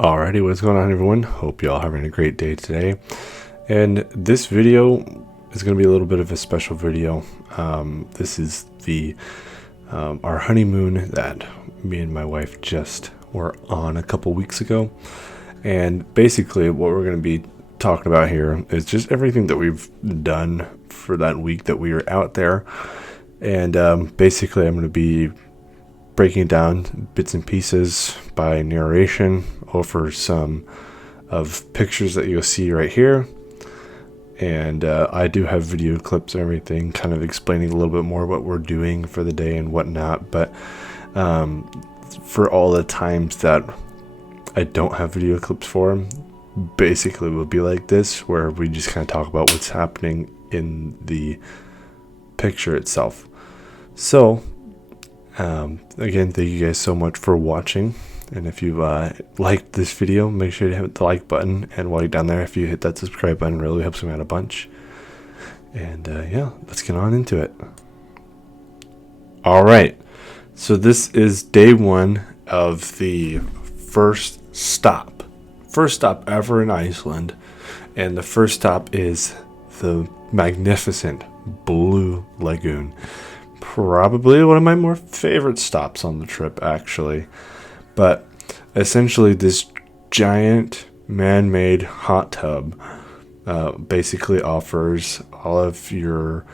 Alrighty, what's going on, everyone? Hope y'all having a great day today. And this video is going to be a little bit of a special video. This is the our honeymoon that me and my wife just were on a couple weeks ago. And basically what we're going to be talking about here is just everything that we've done for that week that we were out there. And basically I'm going to be breaking down bits and pieces by narration over some of pictures that you'll see right here. And I do have video clips and everything kind of explaining a little bit more what we're doing for the day and whatnot. But for all the times that I don't have video clips for them, basically it will be like this, where we just kind of talk about what's happening in the picture itself. So again, thank you guys so much for watching. And if you liked this video, make sure to hit the like button. And while you're down there, if you hit that subscribe button, it really helps me out a bunch. And yeah, let's get on into it. All right. So this is day one of the first stop ever in Iceland. And the first stop is the magnificent Blue Lagoon. Probably one of my more favorite stops on the trip, actually. But essentially this giant man-made hot tub basically offers all of your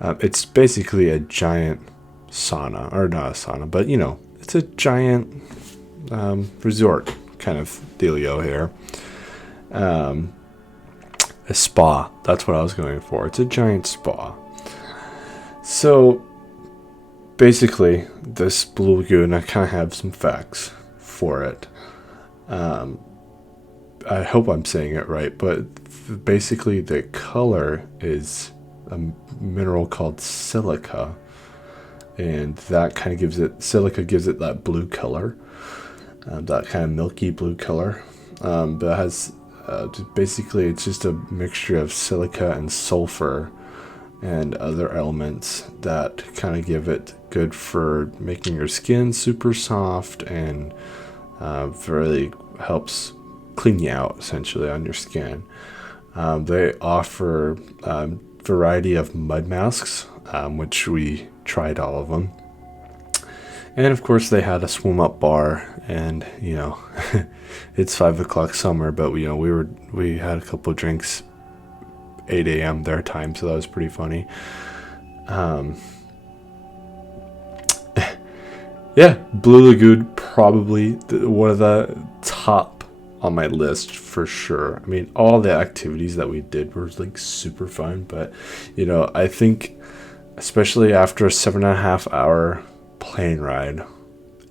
it's basically a giant sauna, or not a sauna, but you know, it's a giant resort kind of dealio here. A spa, that's what I was going for. It's a giant spa. So basically this Blue Lagoon, I kind of have some facts for it. I hope I'm saying it right, but basically the color is a mineral called silica, and that kind of gives it, silica gives it that blue color, that kind of milky blue color. But it has basically, it's just a mixture of silica and sulfur and other elements that kind of give it good for making your skin super soft, and really helps clean you out essentially on your skin. They offer a variety of mud masks, which we tried all of them. And of course they had a swim up bar, and you know, it's 5 o'clock summer, but we had a couple of drinks 8 a.m. their time, so that was pretty funny. Yeah, Blue Lagoon, probably one of the top on my list for sure. I mean, all the activities that we did were like super fun, but you know, I think especially after a 7.5 hour plane ride,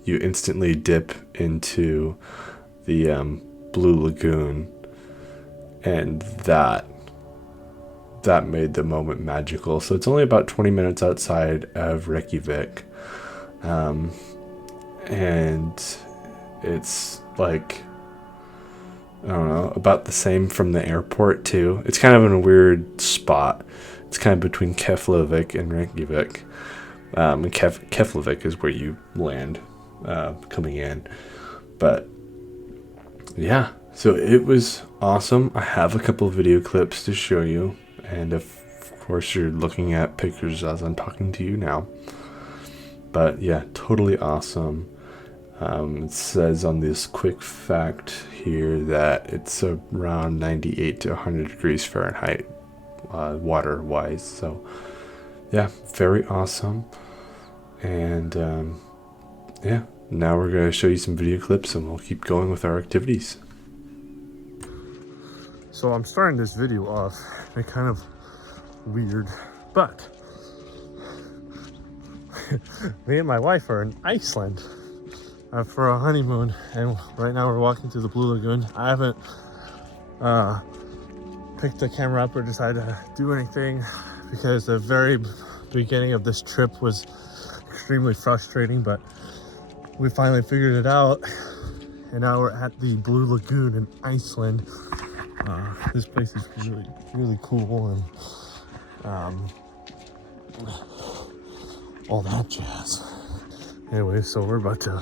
you instantly dip into the Blue Lagoon, and that made the moment magical. So it's only about 20 minutes outside of Reykjavik. And it's like, I don't know, about the same from the airport too. It's kind of in a weird spot. It's kind of between Keflavik and Reykjavik. And Keflavik is where you land coming in. But yeah, so it was awesome. I have a couple of video clips to show you. And of course you're looking at pictures as I'm talking to you now. But yeah, totally awesome. It says on this quick fact here that it's around 98 to 100 degrees Fahrenheit water wise. So yeah, very awesome. And yeah, now we're going to show you some video clips, and we'll keep going with our activities. So I'm starting this video off kind of weird, but me and my wife are in Iceland for a honeymoon, and right now we're walking through the Blue Lagoon. I haven't picked the camera up or decided to do anything because the very beginning of this trip was extremely frustrating, but we finally figured it out, and now we're at the Blue Lagoon in Iceland. This place is really, really cool, and all that jazz. Anyway, so we're about to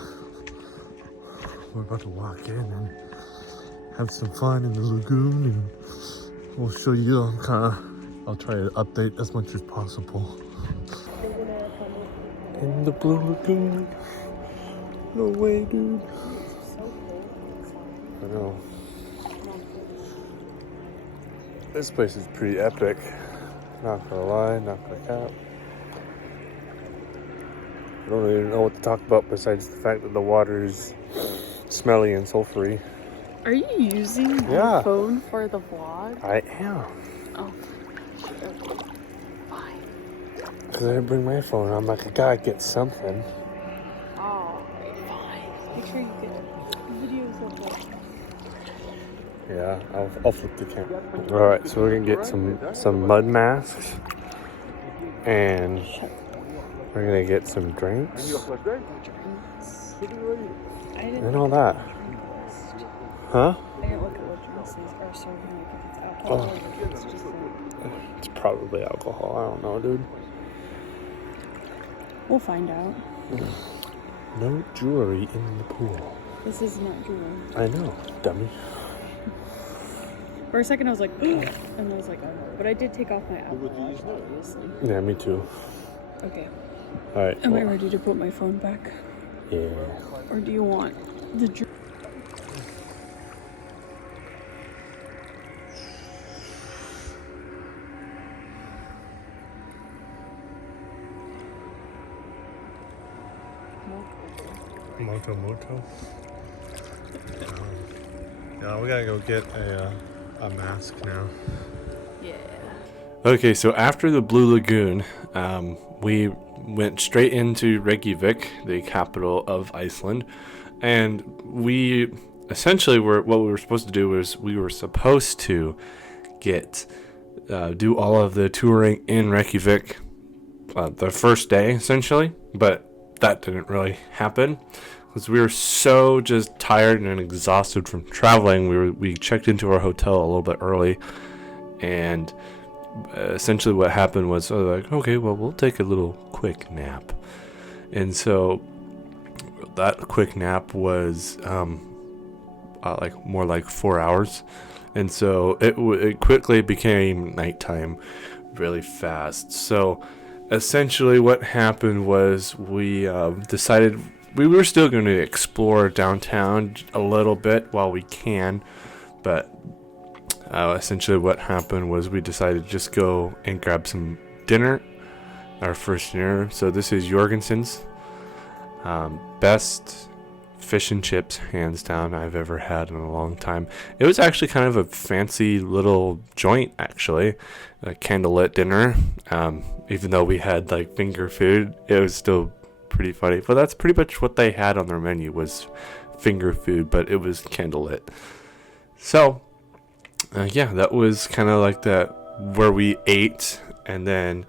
walk in, and have some fun in the lagoon, and we'll show you. I'll try to update as much as possible. In the blue lagoon. No way, dude. I know. This place is pretty epic. Not gonna lie, not gonna cap. I don't even know what to talk about besides the fact that the water is smelly and sulfury. Are you using your phone for the vlog? I am. Oh. Fine. Because I didn't bring my phone. I'm like, I gotta get something. Oh, fine. Make sure you get videos of it. Yeah, I'll flip the camera. Alright, so we're gonna get some mud masks. And we're gonna get some drinks. And all that. Huh? I didn't look at what drinks are serving, like if it's alcohol or if it's just It's probably alcohol. I don't know, dude. We'll find out. No jewelry in the pool. This is not jewelry. I know, dummy. For a second I was like, and I was like, oh no. But I did take off my alcohol, obviously. Yeah, me too. Okay. Alright. Am I ready to put my phone back? Yeah. Or do you want the drink? Moto. Yeah, we gotta go get a mask now. Yeah. Okay, so after the Blue Lagoon, we went straight into Reykjavik, the capital of Iceland, and we essentially what we were supposed to do was we were supposed to do all of the touring in Reykjavik the first day, essentially, but that didn't really happen because we were so just tired and exhausted from traveling. We checked into our hotel a little bit early, and essentially what happened was like, okay, well, we'll take a little quick nap. And so that quick nap was like more like 4 hours, and so it quickly became nighttime really fast. So essentially what happened was we decided we were still going to explore downtown a little bit while we can, but essentially what happened was we decided to just go and grab some dinner, our first dinner. So this is Jorgensen's, best fish and chips hands down I've ever had in a long time. It was actually kind of a fancy little joint, actually, a candlelit dinner. Even though we had like finger food, it was still pretty funny. But that's pretty much what they had on their menu was finger food, but it was candlelit. So yeah, that was kind of like that where we ate, and then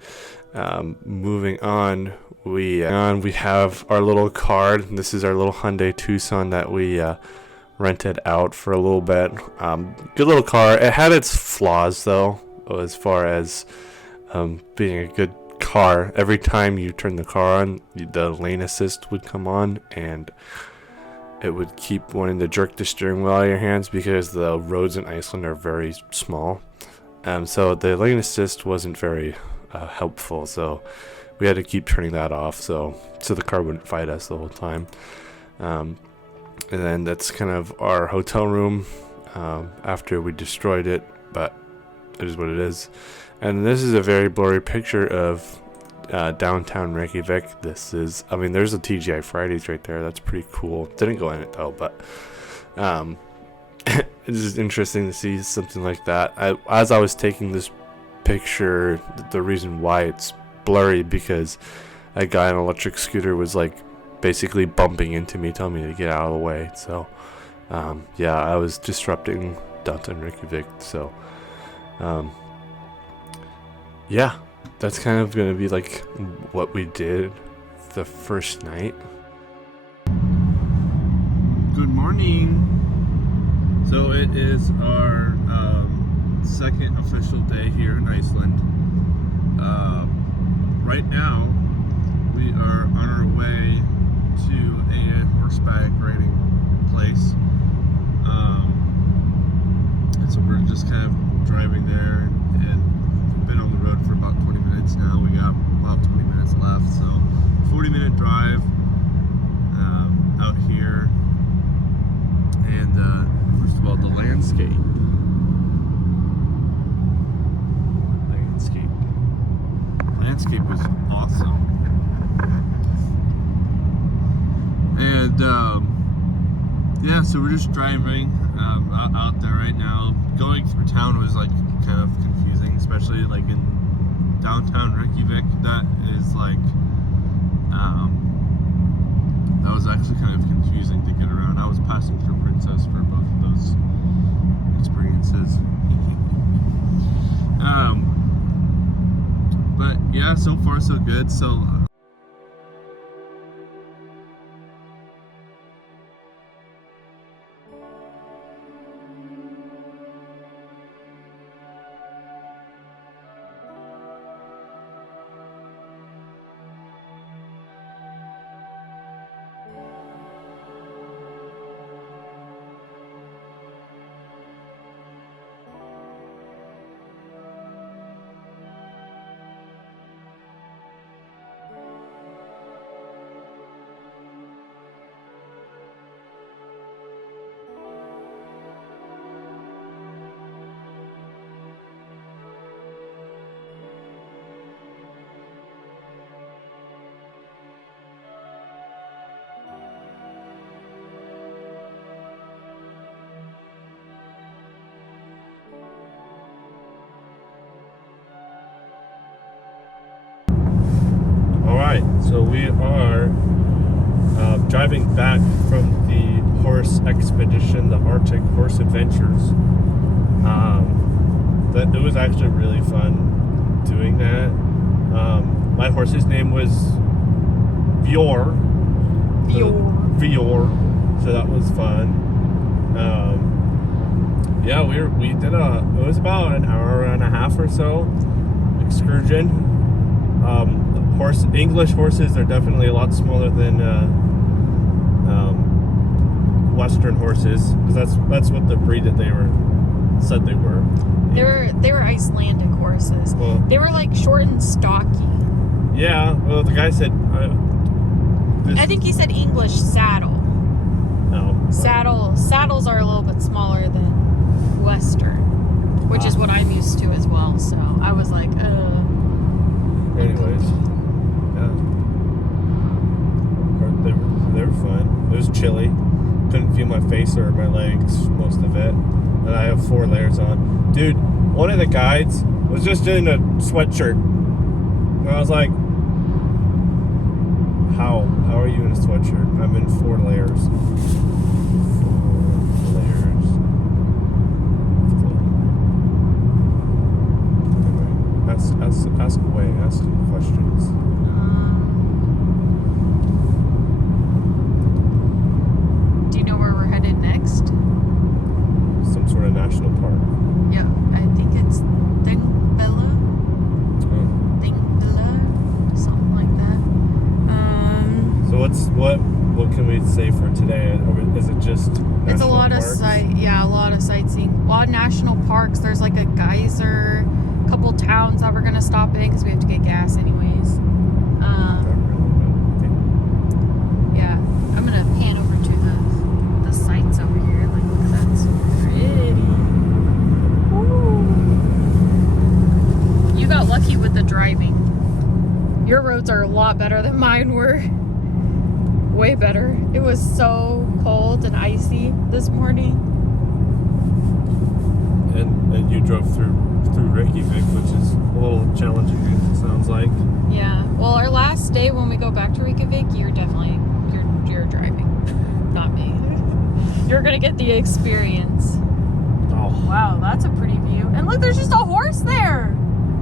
moving on, we have our little car. This is our little Hyundai Tucson that we rented out for a little bit. Good little car. It had its flaws though, as far as being a good car. Every time you turn the car on, the lane assist would come on, and it would keep wanting to jerk the steering wheel out of your hands because the roads in Iceland are very small. So the lane assist wasn't very helpful, so we had to keep turning that off so the car wouldn't fight us the whole time. And then that's kind of our hotel room after we destroyed it, but it is what it is. And this is a very blurry picture of downtown Reykjavik. There's a TGI Fridays right there. That's pretty cool. Didn't go in it though, but it's just interesting to see something like that. As I was taking this picture, the reason why it's blurry because a guy on an electric scooter was like basically bumping into me, telling me to get out of the way. So yeah, I was disrupting downtown Reykjavik. So yeah, that's kind of going to be like what we did the first night. Good morning. So it is our second official day here in Iceland. Right now, we are on our way to a horseback riding place. we're just kind of driving there, and we've been on the road for about 20 minutes now. We got about 20 minutes left, so 40-minute drive out here. And first of all, the landscape is awesome. And yeah, so we're just driving out there right now. Going through town was like kind of confusing, especially like in downtown Reykjavik. That is like that was actually kind of confusing to get around. I was passenger princess for both of those experiences. But yeah, so far so good. So so we are driving back from the horse expedition, the Arctic Horse Adventures. It was actually really fun doing that. My horse's name was Vior. So that was fun. Yeah, we did it was about an hour and a half or so excursion. English horses are definitely a lot smaller than Western horses, because that's what the breed that said they were. They were Icelandic horses. Well, they were like short and stocky. Yeah. Well, the guy said. I think he said English saddle. No. Saddles are a little bit smaller than Western, which is what I'm used to as well. So I was like, Anyways, yeah, they were fun. It was chilly. Couldn't feel my face or my legs most of it. And I have 4 layers on. Dude, one of the guides was just in a sweatshirt. And I was like, how are you in a sweatshirt? I'm in 4 layers. 4 layers. Anyway, ask away. Ask some questions. Do you know where we're headed next? Some sort of national park. Yeah, I think it's Thingvellir. Thingvellir, something like that. So what can we say for today? Or is it just It's a lot parks? a lot of sightseeing. A lot of national parks. There's like a geyser, a couple towns that we're gonna stop in because we have to get gas anyways. Yeah, I'm gonna pan over to the sites over here. Like, look at that, it's so pretty. Ooh. You got lucky with the driving. Your roads are a lot better than mine were. Way better. It was so cold and icy this morning. And you drove through Reykjavik, which is a little challenging, it sounds like. Yeah. Well, our last day when we go back to Reykjavik, you're driving, not me. You're gonna get the experience. Oh wow, that's a pretty view. And look, there's just a horse there.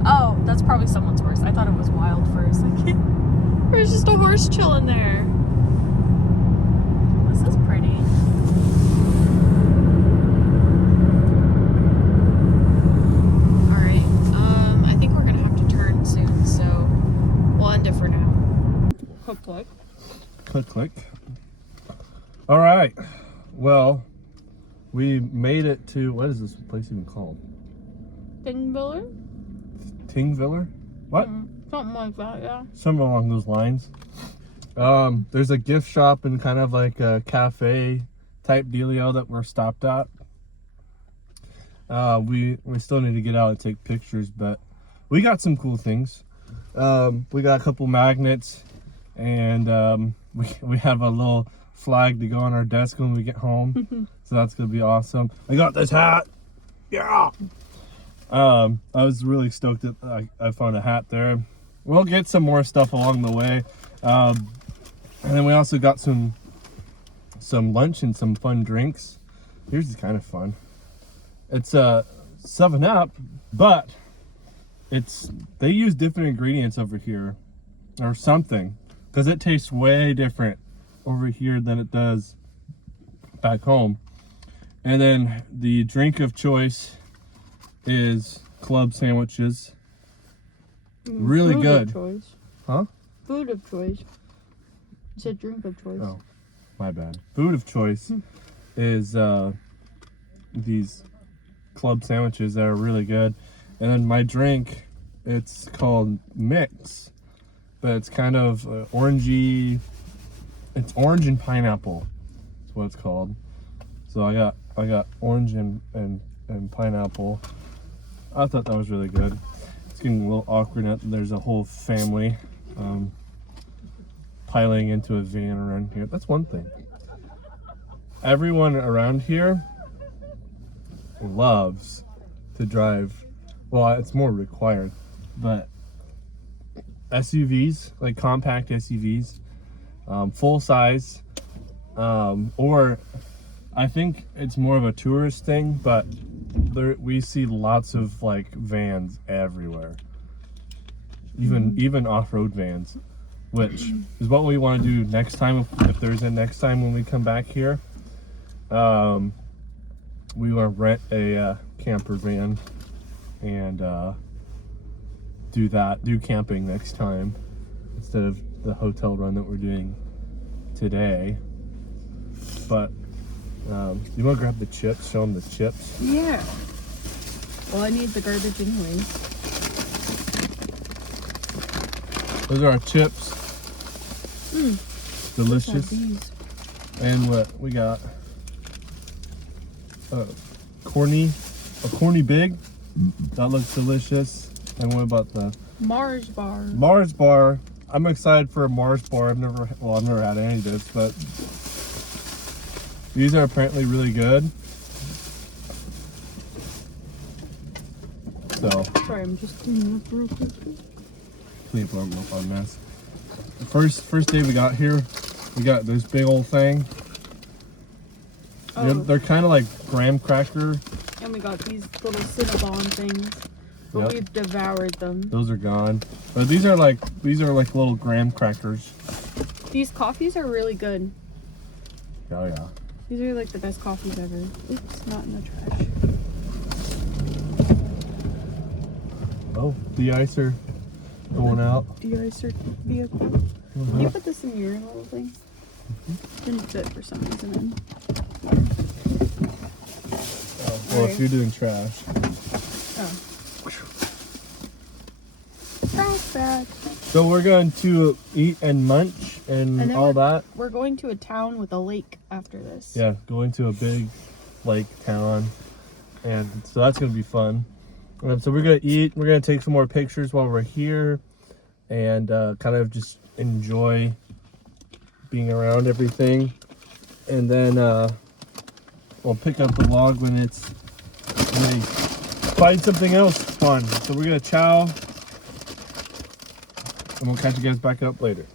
Oh, that's probably someone's horse. I thought it was wild for a second. There's just a horse chilling there. This is pretty. For now. Click, click. Click, click. All right. Well, We made it to, what is this place even called? Tingviller? Tingviller? What? Something like that, yeah. Something along those lines. There's a gift shop and kind of like a cafe type dealio that we're stopped at. We still need to get out and take pictures, but we got some cool things. We got a couple magnets, and we have a little flag to go on our desk when we get home. So that's gonna be awesome. I got this hat. Yeah. I was really stoked that I found a hat there. We'll get some more stuff along the way, and then we also got some lunch and some fun drinks. Here's is kind of fun. It's a 7-Up, but they use different ingredients over here or something, because it tastes way different over here than it does back home. And then the drink of choice is club sandwiches. Really Food good. Of choice. Huh? Food of choice. It's a drink of choice. Oh, my bad. Food of choice is these club sandwiches that are really good. And then my drink, it's called Mix, but it's kind of orangey. It's orange and pineapple. That's what it's called. So I got orange and pineapple. I thought that was really good. It's getting a little awkward now that there's a whole family piling into a van around here. That's one thing. Everyone around here loves to drive. Well, it's more required, but SUVs, like compact SUVs, full size, or I think it's more of a tourist thing, but we see lots of like vans everywhere, even off-road vans, which is what we want to do next time. If there's a next time when we come back here, we want to rent a camper van and do camping next time instead of the hotel run that we're doing today. But you want to grab the chips? Show them the chips. Yeah. Well, I need the garbage anyways. Those are our chips. Delicious. And what we got? A corny big. That looks delicious. And what about the Mars bar? Mars bar. I'm excited for a Mars bar. I've never had any of this, but these are apparently really good. So Sorry, I'm just cleaning up real quick. clean up our mess. The first day we got here, we got this big old thing. Oh. They're kind of like graham cracker. And we got these little Cinnabon things, but Yep. we've devoured them. Those are gone. But these are like little graham crackers. These coffees are really good. Oh yeah. These are like the best coffees ever. Oops, not in the trash. Oh, de-icer going out. De-icer vehicle. Can you put this in your little thing? Didn't fit for some reason. Well, if you're doing trash. Oh. Trash bag. So we're going to eat and munch and then all that. We're going to a town with a lake after this. Yeah, going to a big lake town, and so that's gonna be fun. So we're gonna eat. We're gonna take some more pictures while we're here, and kind of just enjoy being around everything. And then we'll pick up the vlog when we find something else fun. So we're gonna chow, and we'll catch you guys back up later.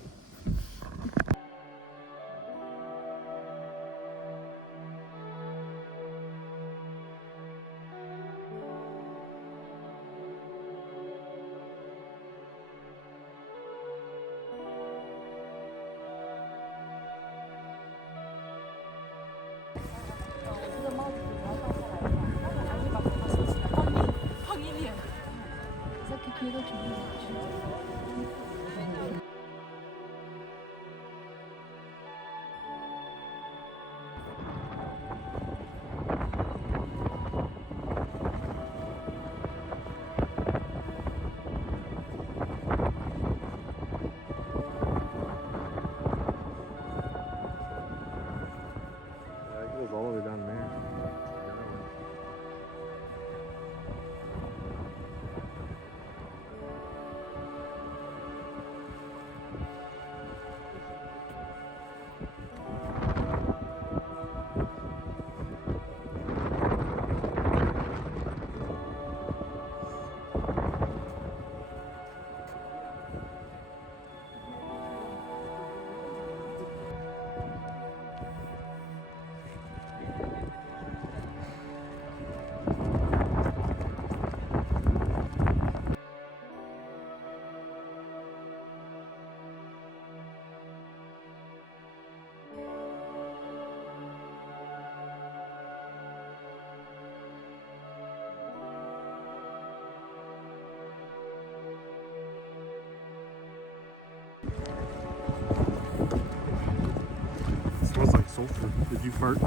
sulfur. Did you fart?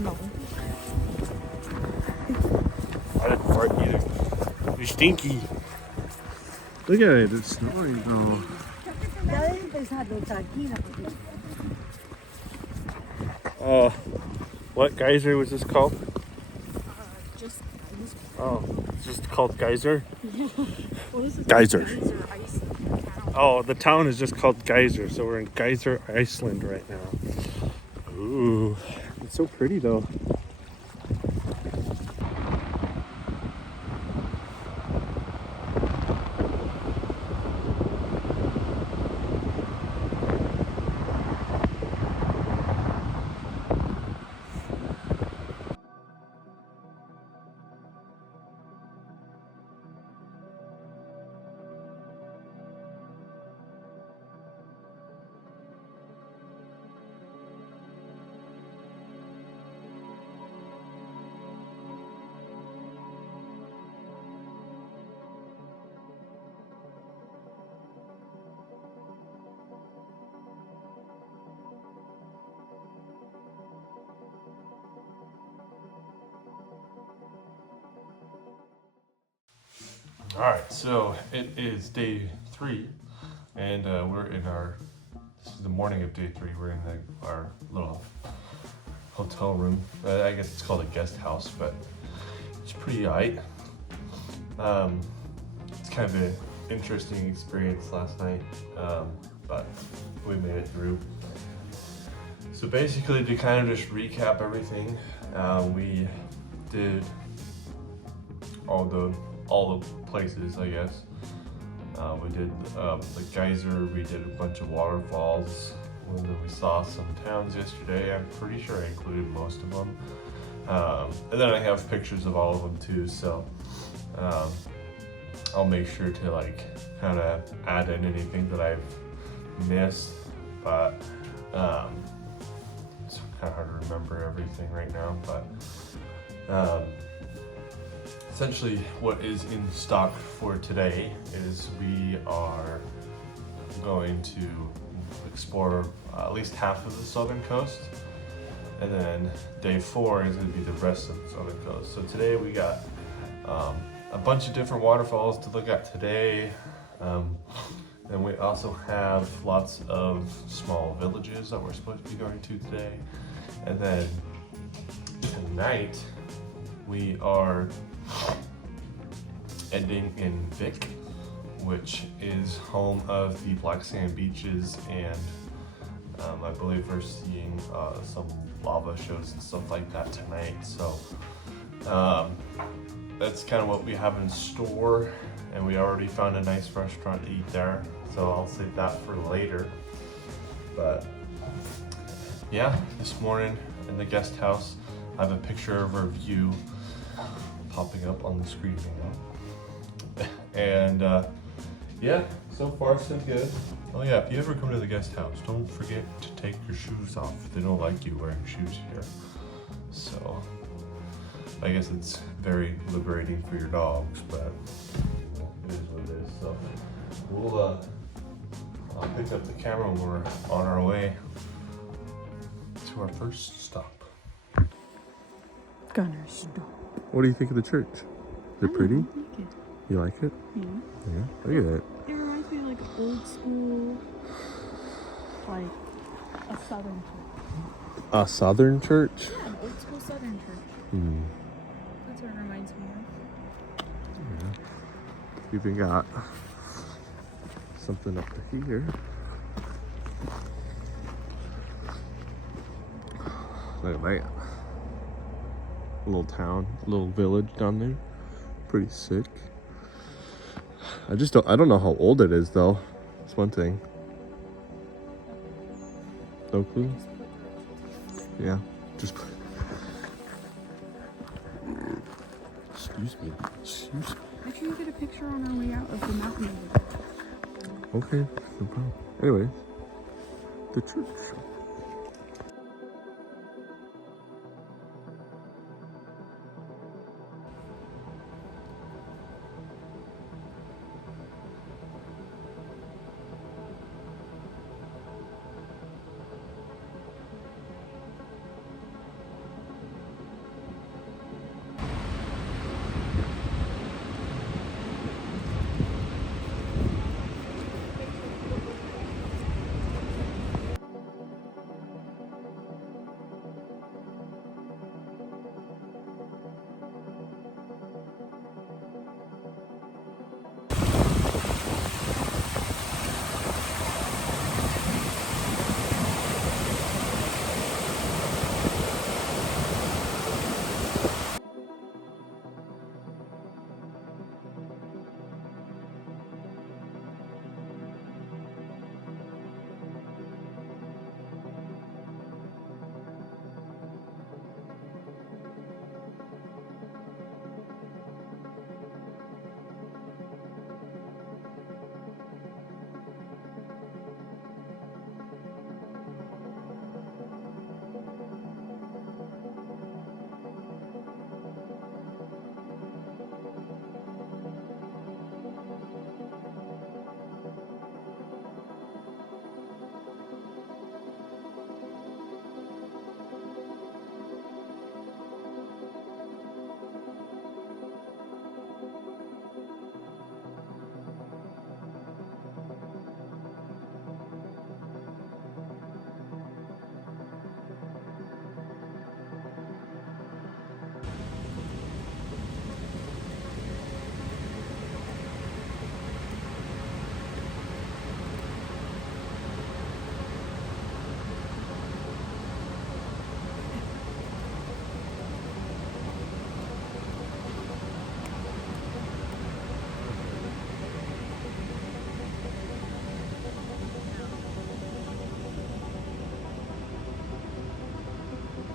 No. I didn't fart either. You're stinky. Look at it, it's snowing though. What geyser was this called? Just Oh, it's just called Geyser? yeah. Well, this is Geyser. Geyser Iceland town. Oh, the town is just called Geyser, so we're in Geyser, Iceland right now. Ooh, it's so pretty though. All right, so it is day 3, and we're in this is the morning of day 3. We're in our little hotel room. I guess it's called a guest house, but it's pretty aight. It's kind of an interesting experience last night, but we made it through. So basically, to kind of just recap everything, we did all the places, I guess. We did the geyser, we did a bunch of waterfalls, and then we saw some towns yesterday. I'm pretty sure I included most of them. And then I have pictures of all of them too, so I'll make sure to like kind of add in anything that I've missed, but it's kind of hard to remember everything right now, but essentially what is in stock for today is we are going to explore at least half of the southern coast, and then day 4 is going to be the rest of the southern coast. So today we got a bunch of different waterfalls to look at today, and we also have lots of small villages that we're supposed to be going to today. And then tonight we are ending in Vic, which is home of the black sand beaches, and I believe we're seeing some lava shows and stuff like that tonight. So that's kind of what we have in store, and we already found a nice restaurant to eat there, so I'll save that for later. But yeah, this morning in the guest house, I have a picture of our view popping up on the screen right now. And yeah, so far so good. Oh yeah, if you ever come to the guest house, don't forget to take your shoes off. They don't like you wearing shoes here. So I guess it's very liberating for your dogs, but it is what it is. So we'll I'll pick up the camera when we're on our way to our first stop. Gonna stop. What do you think of the church? Is it pretty? I like it. You like it? Yeah. Yeah. Look at it. It reminds me of like old school, like a southern church. A southern church? Yeah, an old school southern church. Hmm. That's what it reminds me of. Yeah. We even got something up here. Look at that. A little town, a little village down there. Pretty sick. I don't know how old it is though. That's one thing. No clue. Yeah, just. Excuse me. Make sure you get a picture on our way out of the mountain. Okay, no problem. Anyway, the church.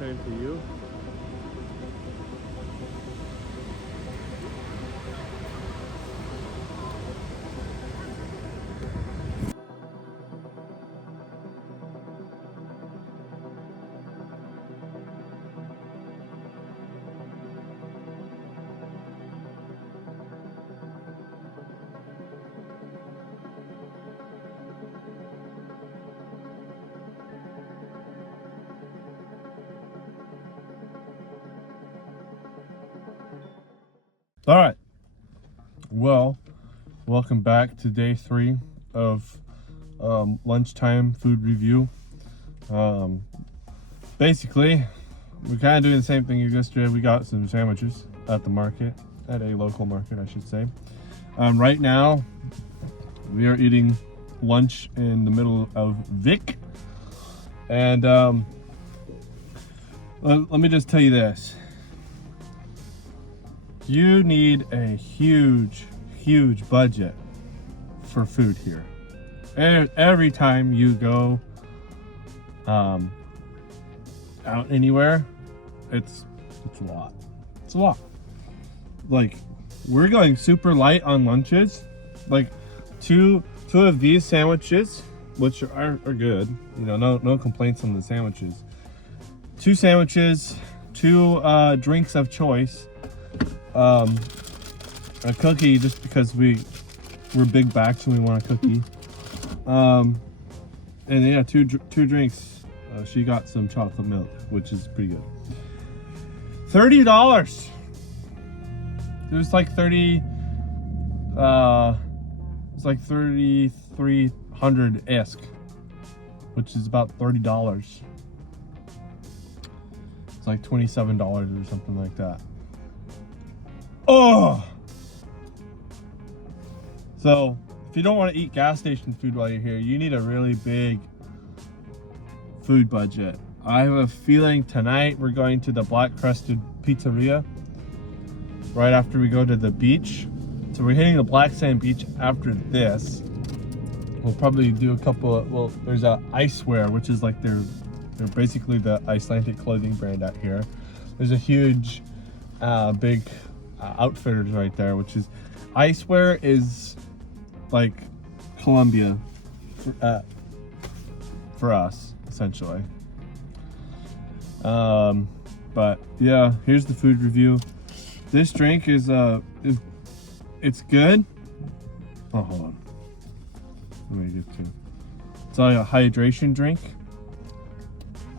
time for you. All right. Well, welcome back to day 3 of lunchtime food review. Basically, we're kind of doing the same thing as yesterday. We got some sandwiches at the market, at a local market, I should say. Right now, we are eating lunch in the middle of Vic. And let me just tell you this. You need a huge budget for food here. Every time you go out anywhere, it's a lot. It's a lot. Like, we're going super light on lunches. Like two of these sandwiches, which are good. You know, no complaints on the sandwiches. 2 sandwiches, 2 drinks of choice. A cookie, just because we're big backs and we want a cookie. And yeah, two drinks. She got some chocolate milk, which is pretty good. $30. It was like 3,300-esque, which is about $30. It's like $27 or something like that. Oh! So, if you don't want to eat gas station food while you're here, you need a really big food budget. I have a feeling tonight we're going to the Black Crested Pizzeria right after we go to the beach. So we're hitting the Black Sand Beach after this. We'll probably do a couple of, well, there's a Icewear, which is like they're basically the Icelandic clothing brand out here. There's a huge, big outfitters right there, which is, Icewear is like Colombia for us, essentially. But yeah, here's the food review. This drink is it's good. Oh, hold on. Let me get to. It's like a hydration drink.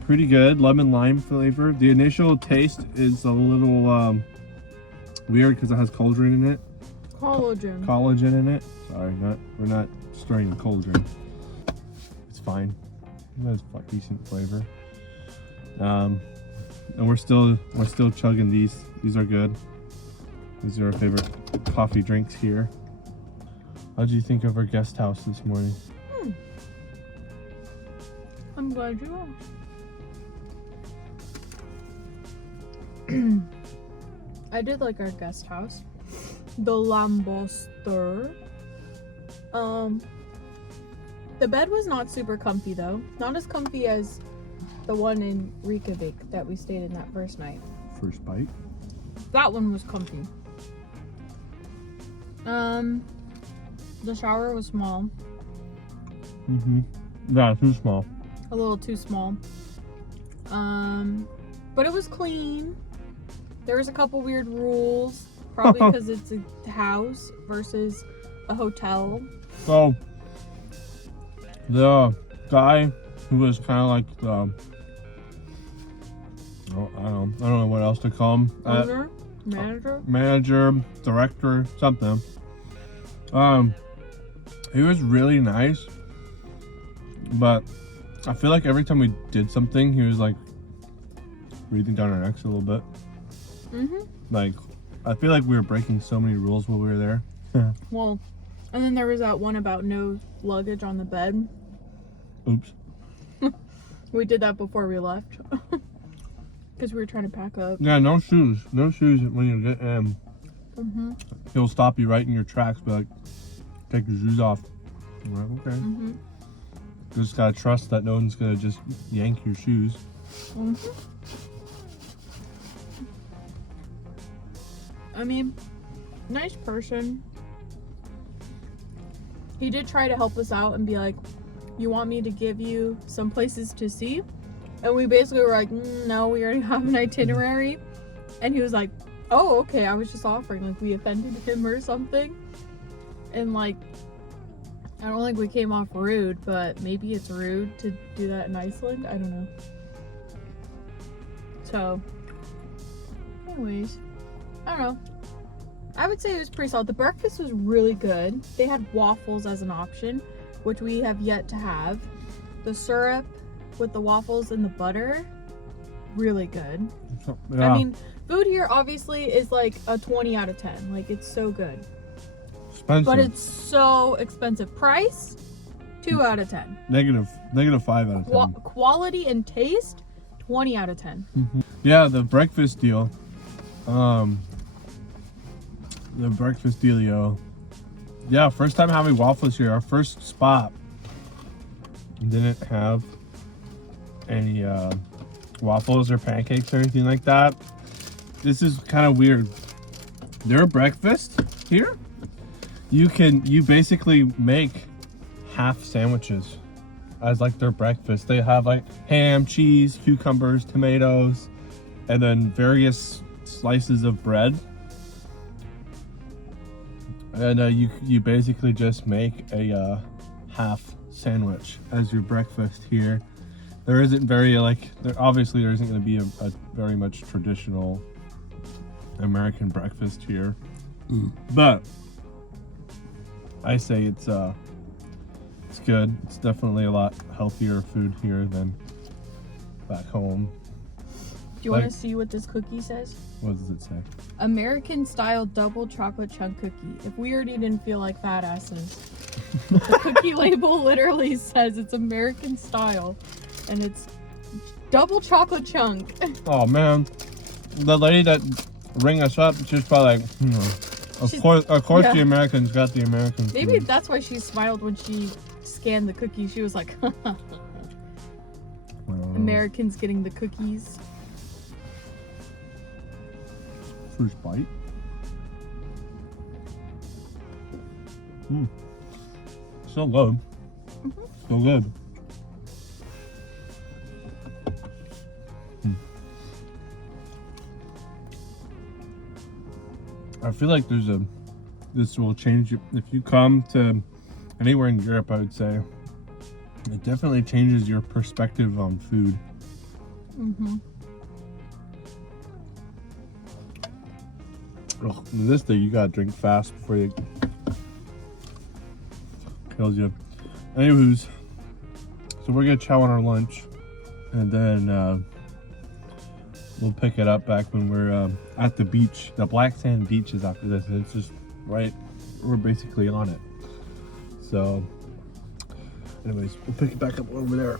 Pretty good, lemon lime flavor. The initial taste is a little weird because it has cauldron in it. Collagen in it. Sorry, we're not stirring the cauldron. It's fine. It has decent flavor. And we're still chugging these. These are good. These are our favorite coffee drinks here. How did you think of our guest house this morning? I'm glad you asked. I did like our guest house. The Lamboster. The bed was not super comfy though. Not as comfy as the one in Reykjavik that we stayed in that first night. First bite. That one was comfy. The shower was small. Yeah, too small. A little too small. But it was clean. There was a couple weird rules, probably because it's a house versus a hotel. So the guy who was kind of like the, I don't know what else to call him. Owner, manager, director, something. He was really nice, but I feel like every time we did something, he was like breathing down our necks a little bit. Like, I feel like we were breaking so many rules while we were there. Well, and then there was that one about no luggage on the bed. Oops. We did that before we left. Because we were trying to pack up. Yeah, no shoes. No shoes when you get in. He'll stop you right in your tracks, be like, take your shoes off. I'm like, okay. You just gotta trust that no one's gonna just yank your shoes. I mean, nice person. He did try to help us out and be like, you want me to give you some places to see? And we basically were like, no, we already have an itinerary. And he was like, oh, okay, I was just offering. Like, we offended him or something. And like, I don't think we came off rude, but maybe it's rude to do that in Iceland. I don't know. So, anyways, I don't know. I would say it was pretty solid. The breakfast was really good. They had waffles as an option, which we have yet to have. The syrup with the waffles and the butter, really good. Yeah. I mean, food here obviously is like a 20 out of 10. Like, it's so good. Expensive. But it's so expensive. Price, 2 out of 10. Negative 5 out of 10. Quality and taste, 20 out of 10. Yeah, the breakfast deal. The breakfast dealio. Yeah, first time having waffles here. Our first spot didn't have any waffles or pancakes or anything like that. This is kind of weird. Their breakfast here, you basically make half sandwiches as like their breakfast. They have like ham, cheese, cucumbers, tomatoes, and then various slices of bread. And you basically just make a half sandwich as your breakfast here. There isn't very obviously there isn't going to be a very much traditional American breakfast here, but I say it's good. It's definitely a lot healthier food here than back home. Do you want to see what this cookie says? What does it say? American style double chocolate chunk cookie. If we already didn't feel like fat asses, the cookie label literally says it's American style, and it's double chocolate chunk. Oh man, the lady that rang us up, she was probably like, of course, yeah. the Americans got the American food. Maybe that's why she smiled when she scanned the cookie. She was like, Americans getting the cookies. First bite. So good. So good. I feel like this will change you if you come to anywhere in Europe. I would say it definitely changes your perspective on food. Oh, this thing you gotta drink fast before you kills you. Anywho's, so we're gonna chow on our lunch, and then we'll pick it up back when we're at the beach. The black sand beach is after this, and it's just right. We're basically on it. So, anyways, we'll pick it back up over there.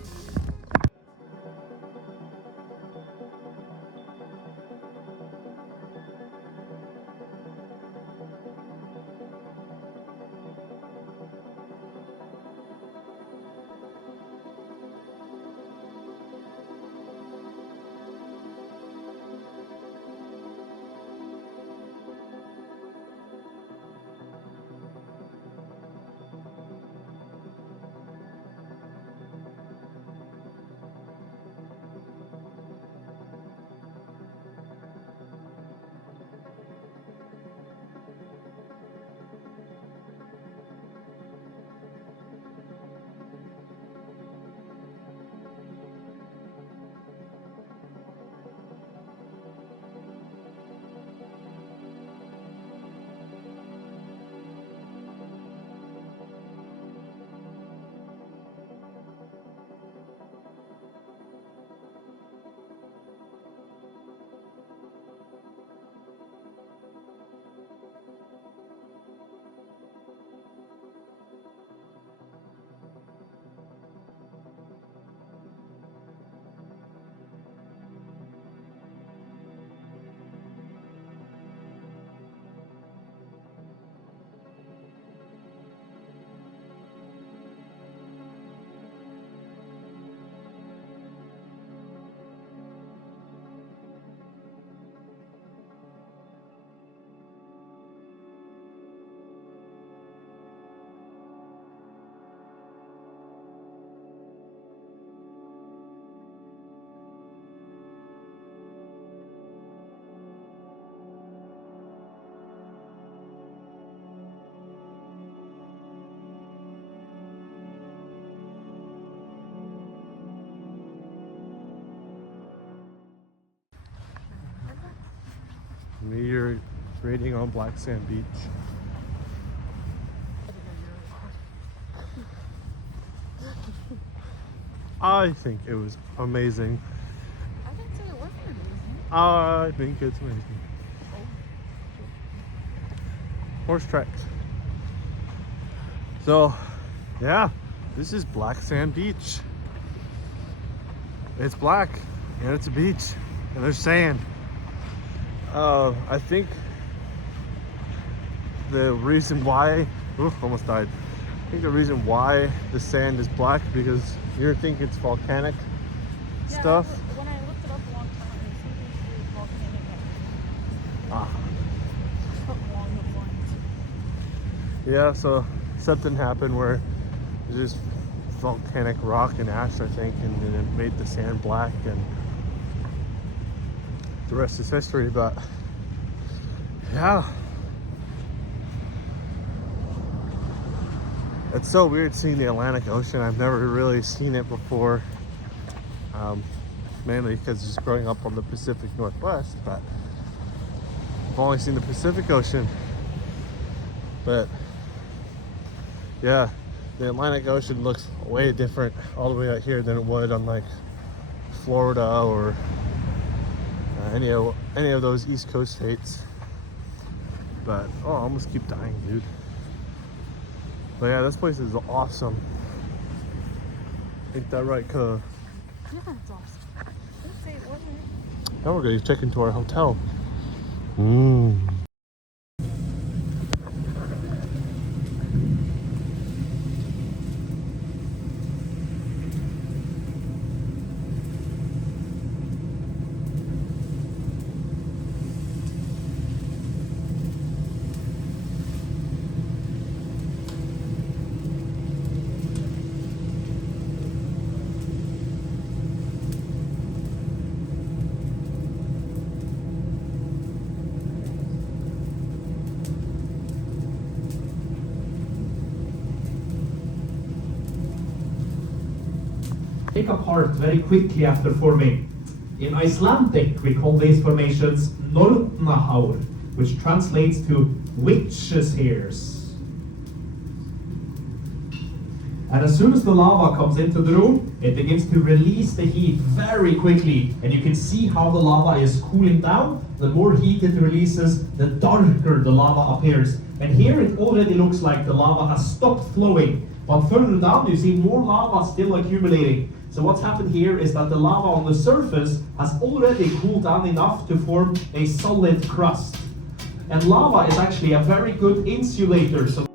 rating on Black Sand Beach. I think it was amazing. I didn't say it wasn't amazing. I think it's amazing. Horse tracks. So, yeah, this is Black Sand Beach. It's black, and it's a beach, and there's sand. I think the reason why, almost died. I think the reason why the sand is black because you think it's volcanic stuff. When I looked it up a long time ago, something to do with volcanic activity. Along the lines. Yeah, so something happened where there's just volcanic rock and ash, I think, and then it made the sand black, and the rest is history. But yeah, it's so weird seeing the Atlantic Ocean. I've never really seen it before, mainly because just growing up on the Pacific Northwest, but I've only seen the Pacific Ocean. But yeah, the Atlantic Ocean looks way different all the way out here than it would on like Florida or any of those East Coast states. But oh, I almost keep dying, dude. But yeah, this place is awesome. Ain't that right, cuz? Yeah, it's awesome. I didn't say it wasn't. Now we're gonna check into our hotel. Take apart very quickly after forming. In Icelandic, we call these formations Nornahaur, which translates to witch's hairs. And as soon as the lava comes into the room, it begins to release the heat very quickly. And you can see how the lava is cooling down. The more heat it releases, the darker the lava appears. And here it already looks like the lava has stopped flowing. But further down, you see more lava still accumulating. So what's happened here is that the lava on the surface has already cooled down enough to form a solid crust. And lava is actually a very good insulator. So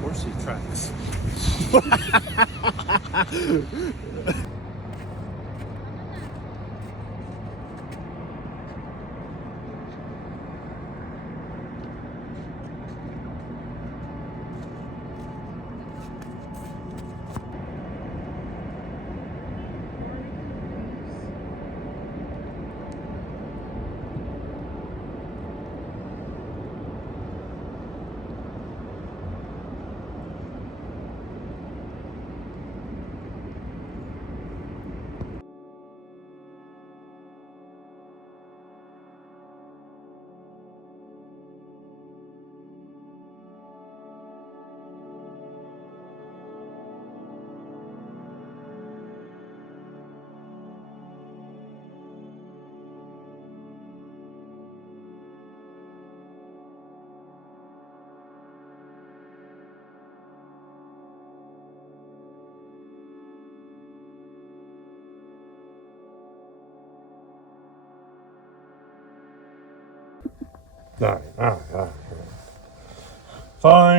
Horsey tracks.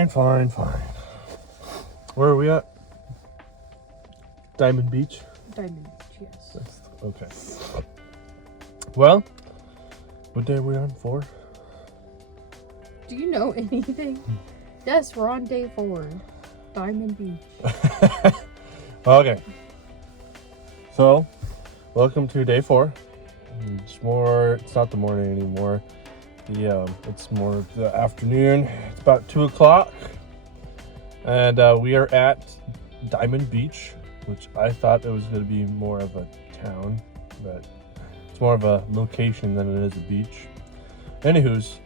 Fine. Where are we at? Diamond Beach? Diamond Beach, yes. Okay. Well, what day are we on? 4? Do you know anything? Yes, we're on day 4. Diamond Beach. Okay. So, welcome to day 4. It's not the morning anymore. It's more the afternoon. It's about 2 o'clock. And we are at Diamond Beach, which I thought it was going to be more of a town, but it's more of a location than it is a beach. Anywho's,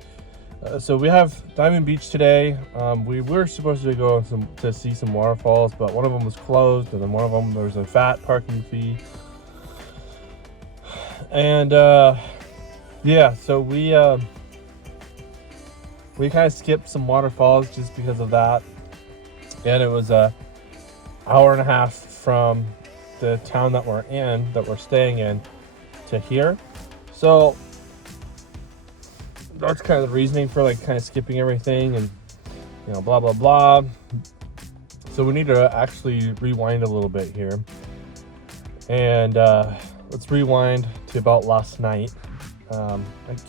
so we have Diamond Beach today. We were supposed to go to see some waterfalls, but one of them was closed, and then one of them there was a fat parking fee. And yeah, so we kind of skipped some waterfalls just because of that, and it was a hour and a half from the town that we're staying in to here. So that's kind of the reasoning for like kind of skipping everything and, you know, blah blah blah. So we need to actually rewind a little bit here, and let's rewind to about last night. I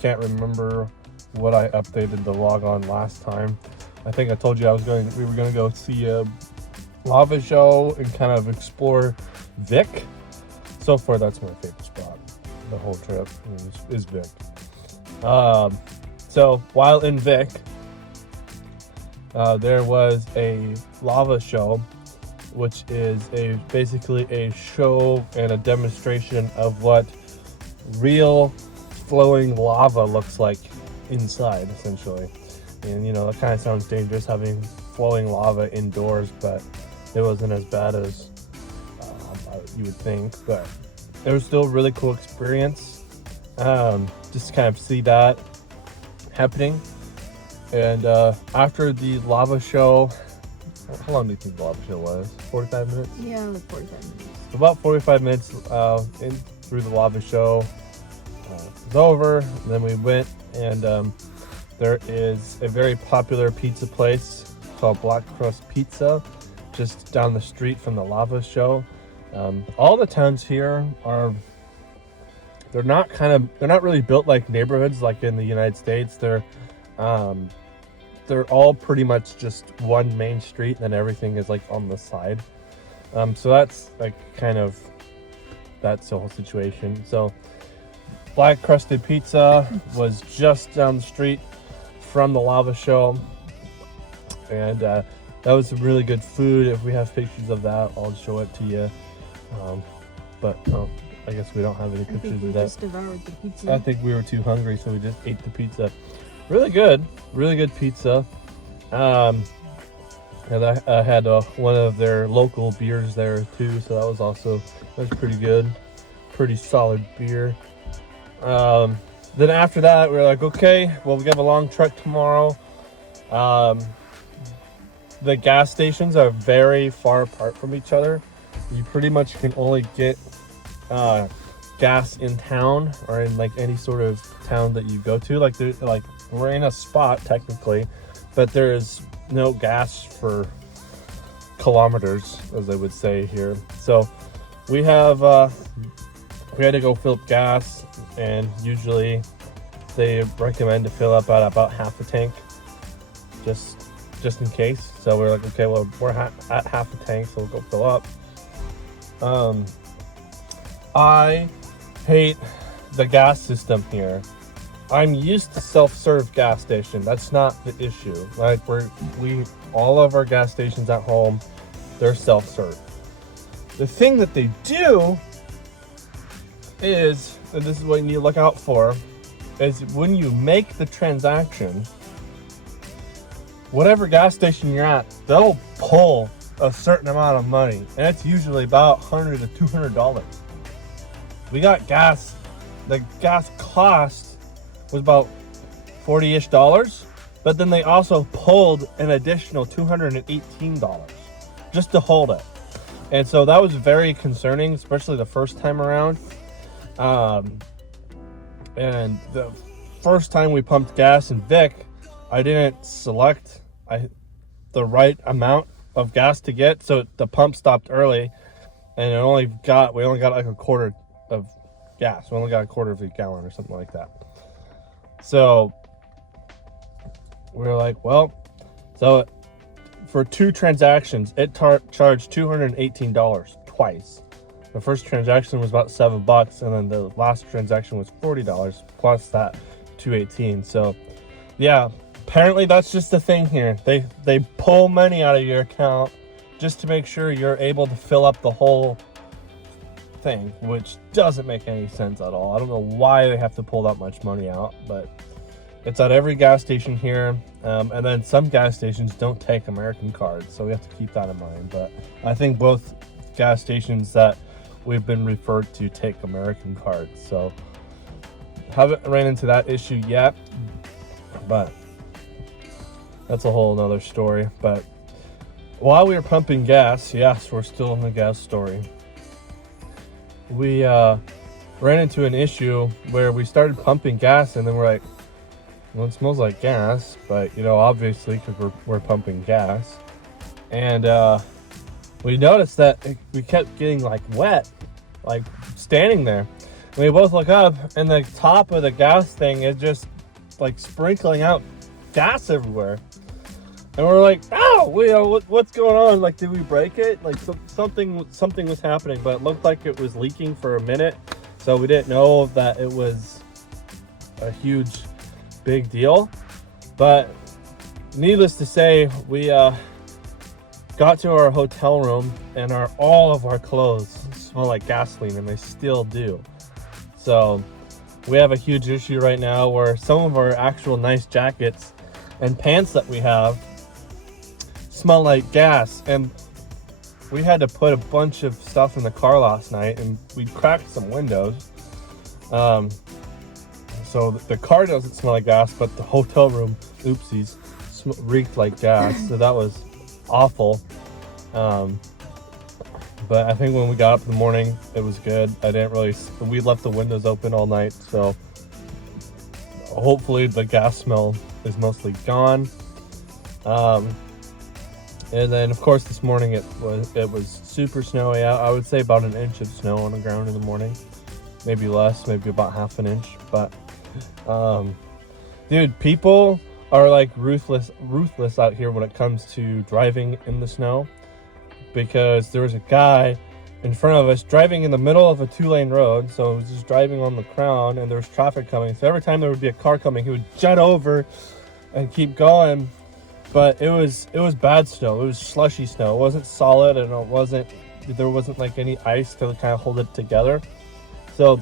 can't remember what I updated the log on last time. I think I told you we were gonna go see a lava show and kind of explore Vic. So far, that's my favorite spot. The whole trip is Vic. So while in Vic, there was a lava show, which is basically a show and a demonstration of what real flowing lava looks like inside, essentially. And you know, that kind of sounds dangerous, having flowing lava indoors, but it wasn't as bad as you would think. But it was still a really cool experience, just to kind of see that happening. And after the lava show, how long do you think the lava show was? 45 minutes? Yeah, like 45 minutes. About 45 minutes through the lava show was over. And then we went, and there is a very popular pizza place called Black Crust Pizza just down the street from the lava show. All the towns here they're not really built like neighborhoods like in the United States. They're all pretty much just one main street, and then everything is like on the side. So that's like kind of, that's the whole situation. So Black Crusted Pizza was just down the street from the lava show, and that was some really good food. If we have pictures of that, I'll show it to you. But I guess we don't have any pictures of that. Just devoured the pizza. I think we were too hungry, so we just ate the pizza. Really good pizza. And I had one of their local beers there too, so that was pretty good, pretty solid beer. Then after that, we were like, okay, well, we have a long trek tomorrow. The gas stations are very far apart from each other. You pretty much can only get gas in town, or in like any sort of town that you go to. Like we're in a spot technically, but there is no gas for kilometers, as they would say here. So we had to go fill up gas, and usually they recommend to fill up at about half a tank, just in case. So we're like, okay, well, we're at half a tank, so we'll go fill up. I hate the gas system here. I'm used to self-serve gas station. That's not the issue. Like all of our gas stations at home, they're self-serve. The thing that they do is, and this is what you need to look out for, is when you make the transaction, whatever gas station you're at, they'll pull a certain amount of money, and it's usually about $100 to $200. We got gas. The gas cost was about $40-ish, but then they also pulled an additional $218 just to hold it. And so that was very concerning, especially the first time around. And the first time we pumped gas in Vic, I didn't select the right amount of gas to get, so the pump stopped early, and we only got like a quarter of gas. We only got a quarter of a gallon or something like that. So we were like, well, so for 2 transactions, it charged $218 twice. The first transaction was about $7, and then the last transaction was $40 plus that $218. So yeah, apparently that's just the thing here. They pull money out of your account just to make sure you're able to fill up the whole thing, which doesn't make any sense at all. I don't know why they have to pull that much money out, but it's at every gas station here. And then some gas stations don't take American cards, so we have to keep that in mind. But I think both gas stations that we've been referred to take American cards, so haven't ran into that issue yet, but that's a whole nother story. But while we were pumping gas, yes, we're still in the gas story, we ran into an issue where we started pumping gas, and then we're like, well, it smells like gas, but you know, obviously, because we're pumping gas, and we noticed that we kept getting like wet, like standing there. And we both look up, and the top of the gas thing is just like sprinkling out gas everywhere. And we're like, "Oh, what's going on? Like, did we break it? Like, something was happening." But it looked like it was leaking for a minute, so we didn't know that it was a huge, big deal. But needless to say, we got to our hotel room, and all of our clothes smell like gasoline, and they still do. So we have a huge issue right now where some of our actual nice jackets and pants that we have smell like gas, and we had to put a bunch of stuff in the car last night, and we cracked some windows. So the car doesn't smell like gas, but the hotel room, oopsies, reeked like gas. So that was awful. But I think when we got up in the morning, it was good. We left the windows open all night, so hopefully the gas smell is mostly gone. And then of course this morning it was super snowy out. I would say about an inch of snow on the ground in the morning, maybe less, maybe about half an inch. But dude, people are like ruthless out here when it comes to driving in the snow, because there was a guy in front of us driving in the middle of a 2-lane road, so he was just driving on the crown, and there was traffic coming, so every time there would be a car coming, he would jet over and keep going. But it was bad snow. It was slushy snow. It wasn't solid, and there wasn't like any ice to kind of hold it together. So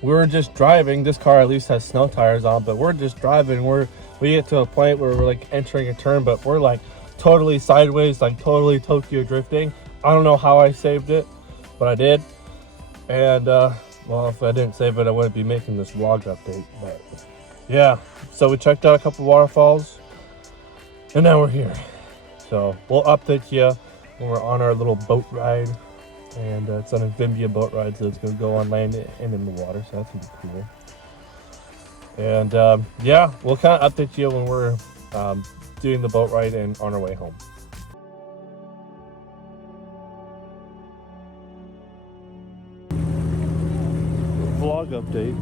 we were just driving. This car at least has snow tires on, but we're just driving. We get to a point where we're like entering a turn, but we're like totally sideways, like totally Tokyo drifting. I don't know how I saved it, but I did. And well, if I didn't save it, I wouldn't be making this vlog update. But yeah, so we checked out a couple waterfalls, and now we're here. So we'll update you when we're on our little boat ride. And it's an amphibian boat ride, so it's going to go on land and in the water, so that's going to be cool. And yeah, we'll kind of update you when we're doing the boat ride and on our way home. Vlog update.